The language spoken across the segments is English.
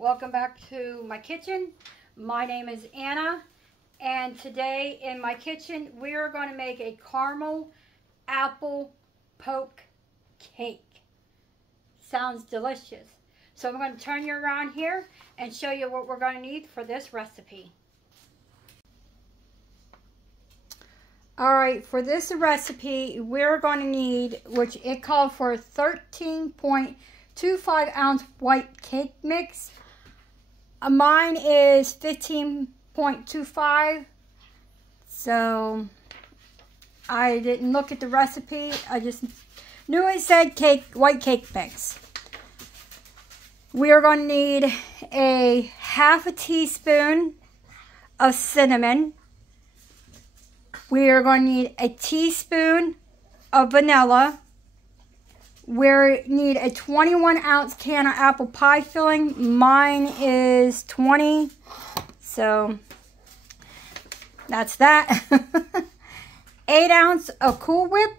welcome back to my kitchen. My name is Anna, and today in my kitchen we are going to make a caramel apple poke cake. Sounds delicious. So I'm going to turn you around here and show you what we're going to need for this recipe. Alright, for this recipe we're going to need, which it called for 13.25 ounce white cake mix. Mine is 15.25, so I didn't look at the recipe. I just knew it said white cake mix. We are going to need a half a teaspoon of cinnamon. We are going to need a teaspoon of vanilla. We need a 21 ounce can of apple pie filling. Mine is 20, so that's that. 8 ounce of Cool Whip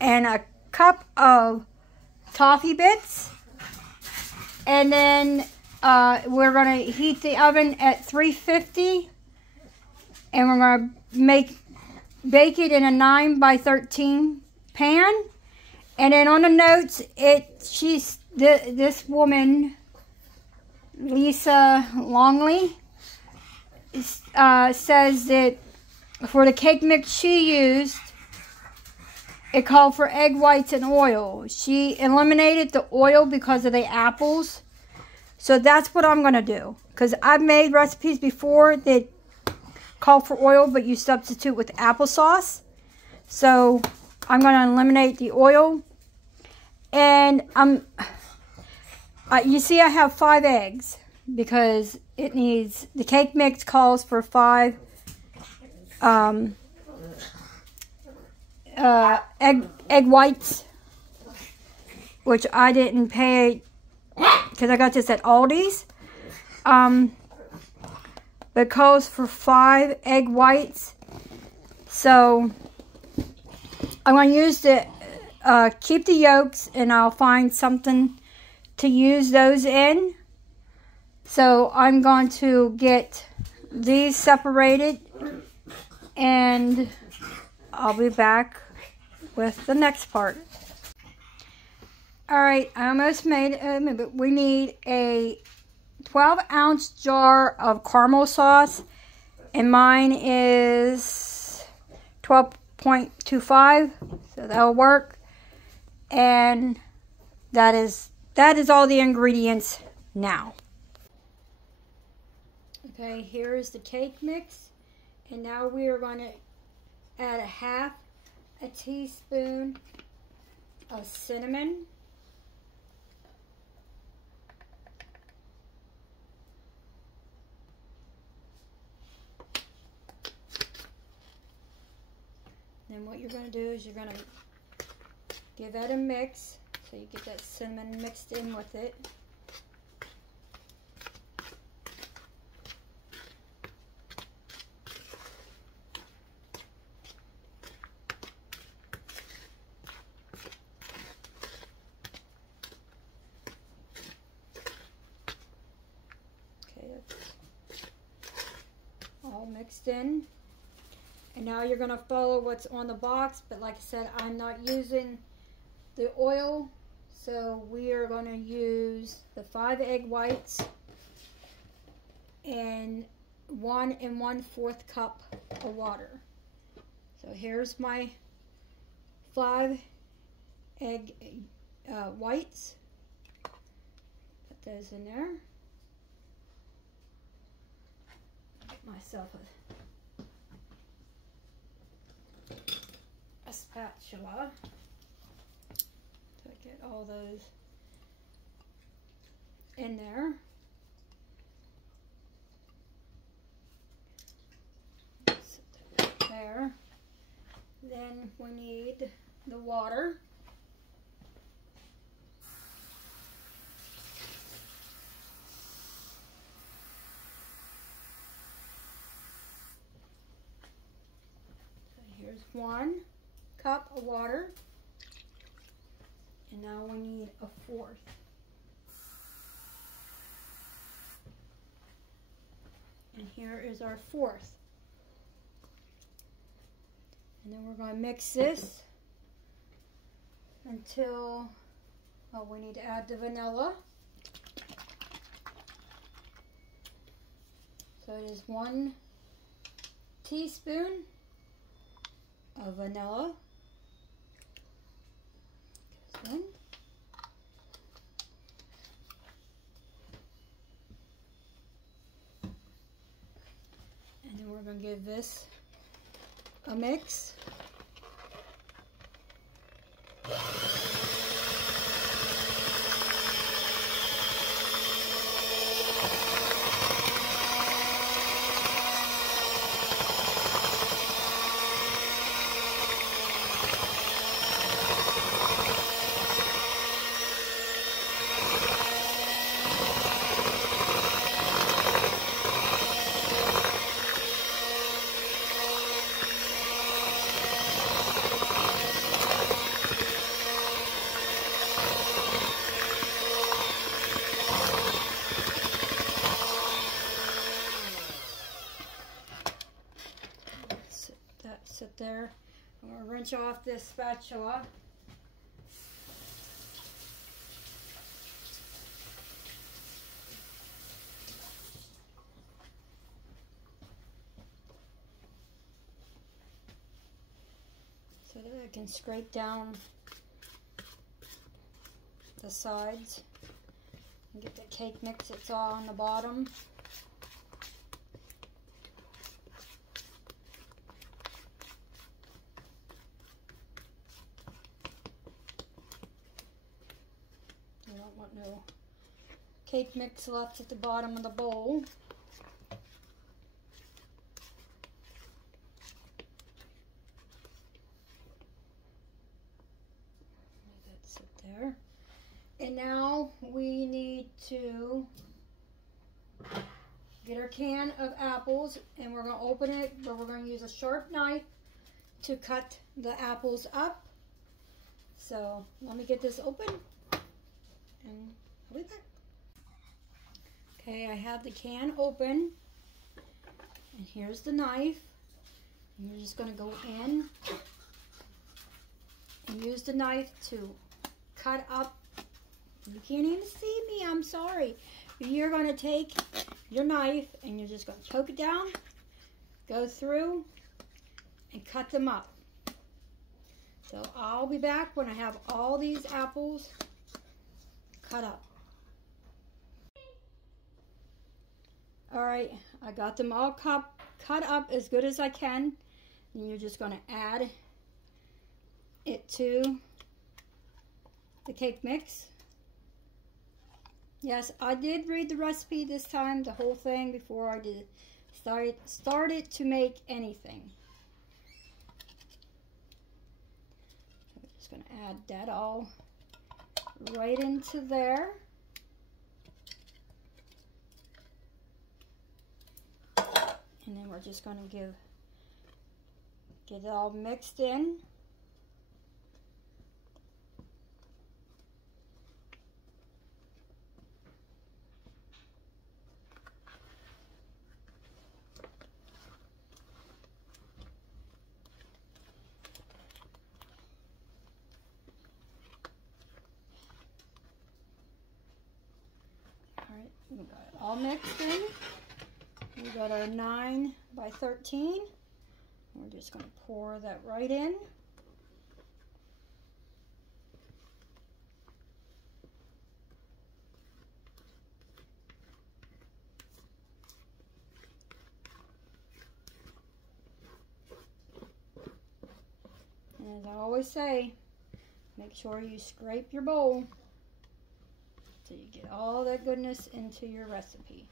and a cup of toffee bits. And then we're going to heat the oven at 350, and we're going to bake it in a 9 by 13 pan. And then on the notes, this woman, Lisa Longley, says that for the cake mix she used, it called for egg whites and oil. She eliminated the oil because of the apples. So that's what I'm going to do. Because I've made recipes before that call for oil, but you substitute with applesauce. So I'm going to eliminate the oil. And you see I have 5 eggs because it needs, the cake mix calls for 5 egg whites, which I didn't pay because I got this at Aldi's. But it calls for 5 egg whites. So I'm going to use keep the yolks, and I'll find something to use those in. So I'm going to get these separated, and I'll be back with the next part. Alright, I almost made it, but we need a 12 ounce jar of caramel sauce, and mine is 12.25, so that'll work. And that is all the ingredients now. Okay, here is the cake mix, and now we are going to add a teaspoon of cinnamon. Then what you're going to do is you're going to give that a mix, so you get that cinnamon mixed in with it. Okay, that's all mixed in. And now you're going to follow what's on the box, but like I said, I'm not using the oil, so we are going to use the 5 egg whites and 1 1/4 cup of water. So here's my 5 egg whites. Put those in there. Get myself a spatula. Get all those in there. There. Then we need the water. So here's 1 cup of water. And now we need a 1/4. And here is our fourth. And then we're going to mix this until, oh, we need to add the vanilla. So it is 1 teaspoon of vanilla. Goes in. And then we're going to give this a mix. Sit there. I'm going to wrench off this spatula. So that I can scrape down the sides and get the cake mix that's all on the bottom. I don't want no cake mix left at the bottom of the bowl. Let that sit there. And now we need to get our can of apples, and we're going to open it, but we're going to use a sharp knife to cut the apples up. So let me get this open. And I'll be back. Okay, I have the can open, and here's the knife. And you're just going to go in and use the knife to cut up. You can't even see me, I'm sorry. You're going to take your knife and you're just going to poke it down, go through, and cut them up. So I'll be back when I have all these apples cut up. Alright, I got them all cut up as good as I can. And you're just going to add it to the cake mix. Yes, I did read the recipe this time, the whole thing, before I did started to make anything. So I'm just going to add that all right into there. And then we're just going to get it all mixed in. Alright, we got it all mixed in. We got our 9 by 13. We're just going to pour that right in. And as I always say, make sure you scrape your bowl so you get all that goodness into your recipe.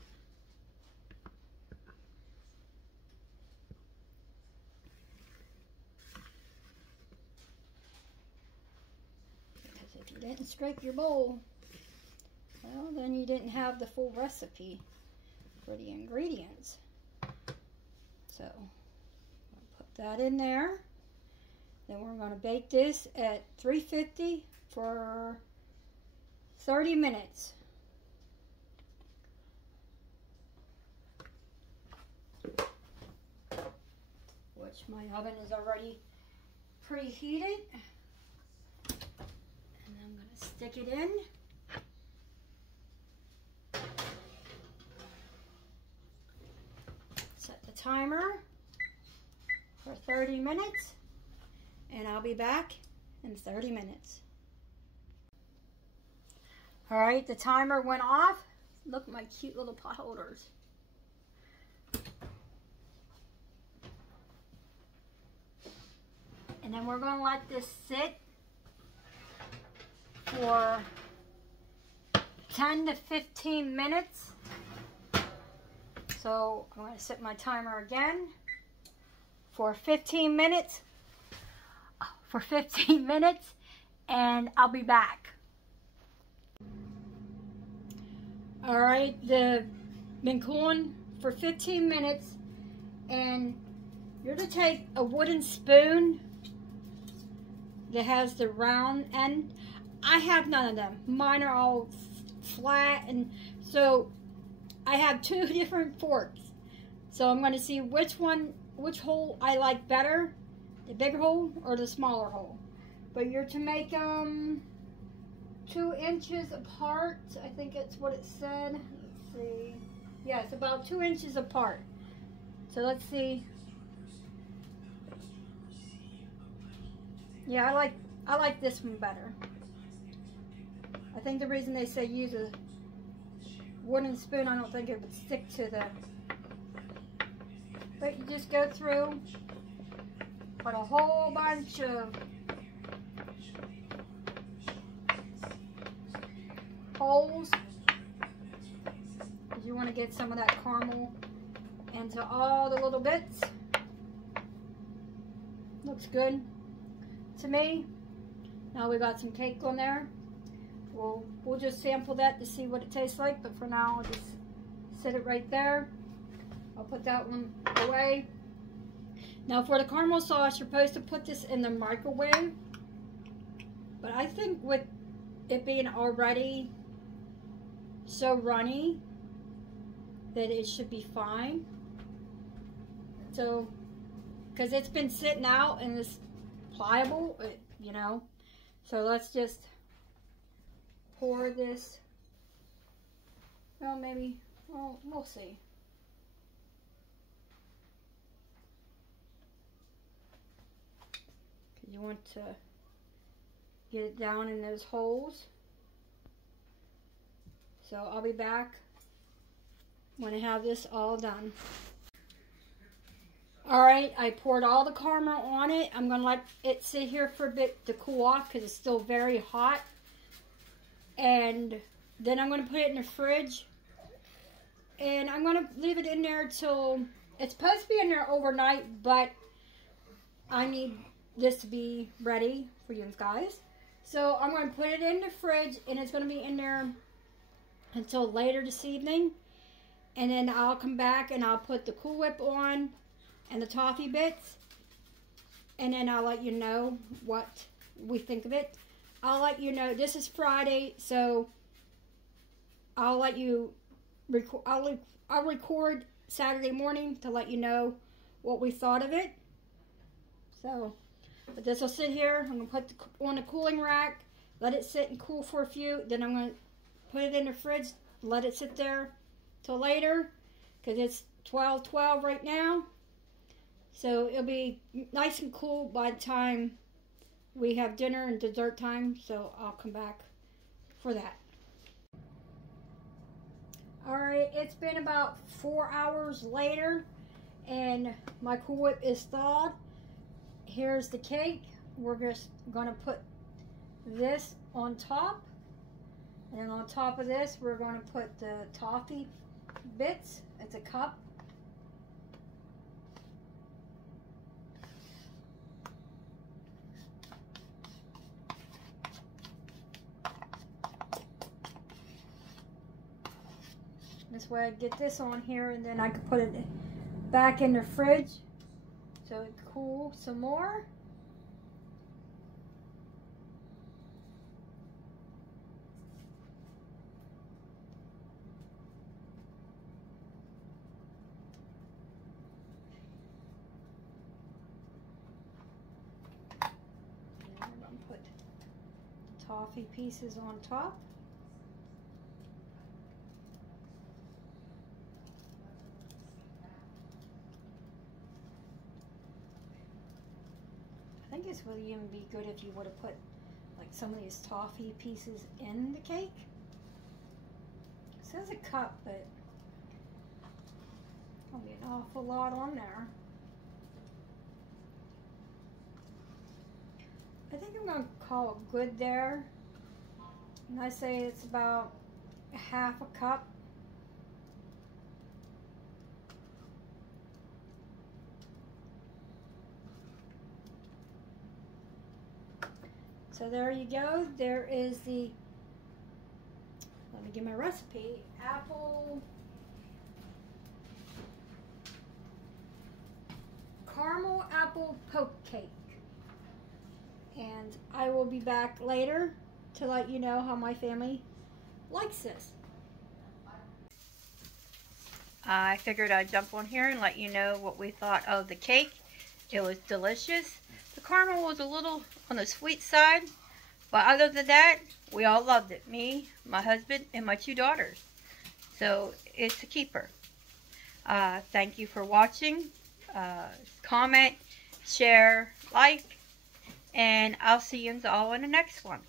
Because if you didn't scrape your bowl, well, then you didn't have the full recipe for the ingredients. So, I'll put that in there. Then we're going to bake this at 350 for 30 minutes. My oven is already preheated. And I'm going to stick it in. Set the timer for 30 minutes. And I'll be back in 30 minutes. All right, the timer went off. Look at my cute little pot holders. And then we're going to let this sit for 10 to 15 minutes. So I'm going to set my timer again for 15 minutes. And I'll be back. All right, been cooling for 15 minutes, and you're to take a wooden spoon that has the round end. I have none of them. Mine are all flat, and so I have 2 different forks. So I'm going to see which hole I like better, the bigger hole or the smaller hole. But you're to make 2 inches apart. I think that's what it said. Let's see. Yeah, it's about 2 inches apart. So let's see. Yeah, I like this one better. I think the reason they say use a wooden spoon, I don't think it would stick to the. But you just go through, put a whole bunch of holes, because you want to get some of that caramel into all the little bits. Looks good to me. Now we got some cake on there. We'll just sample that to see what it tastes like, but for now I'll just set it right there. I'll put that one away. Now for the caramel sauce, you're supposed to put this in the microwave, but I think with it being already so runny that it should be fine. So, because it's been sitting out and it's pliable, you know. So let's just pour this. Well, maybe, well, we'll see. You want to get it down in those holes. So I'll be back when I have this all done. Alright, I poured all the caramel on it. I'm going to let it sit here for a bit to cool off because it's still very hot. And then I'm going to put it in the fridge. And I'm going to leave it in there till, it's supposed to be in there overnight, but I need this to be ready for you guys. So I'm going to put it in the fridge, and it's going to be in there until later this evening. And then I'll come back and I'll put the Cool Whip on and the toffee bits, and then I'll let you know what we think of it. I'll let you know. This is Friday, so I'll let you record. I'll record Saturday morning to let you know what we thought of it. So, but this will sit here. I'm gonna put on a cooling rack, let it sit and cool for a few. Then I'm gonna put it in the fridge, let it sit there till later, because it's 12:12 right now. So it'll be nice and cool by the time we have dinner and dessert time. So I'll come back for that. Alright, it's been about 4 hours later, and my Cool Whip is thawed. Here's the cake. We're just going to put this on top. And then on top of this, we're going to put the toffee bits. It's a cup. This way I get this on here, and then I can put it back in the fridge so it cool some more. toffee pieces on top. I think this would even be good if you would have put like some of these toffee pieces in the cake. It says a cup, but there'll be an awful lot on there. I think I'm going to call it good there. And I say it's about half a cup. So there you go. There is the, let me get my recipe, caramel apple poke cake. And I will be back later to let you know how my family likes this. I figured I'd jump on here and let you know what we thought of the cake. It was delicious. The caramel was a little on the sweet side, but other than that, we all loved it. Me, my husband, and my 2 daughters. So it's a keeper. Thank you for watching. Comment, share, like, and I'll see you all in the next one.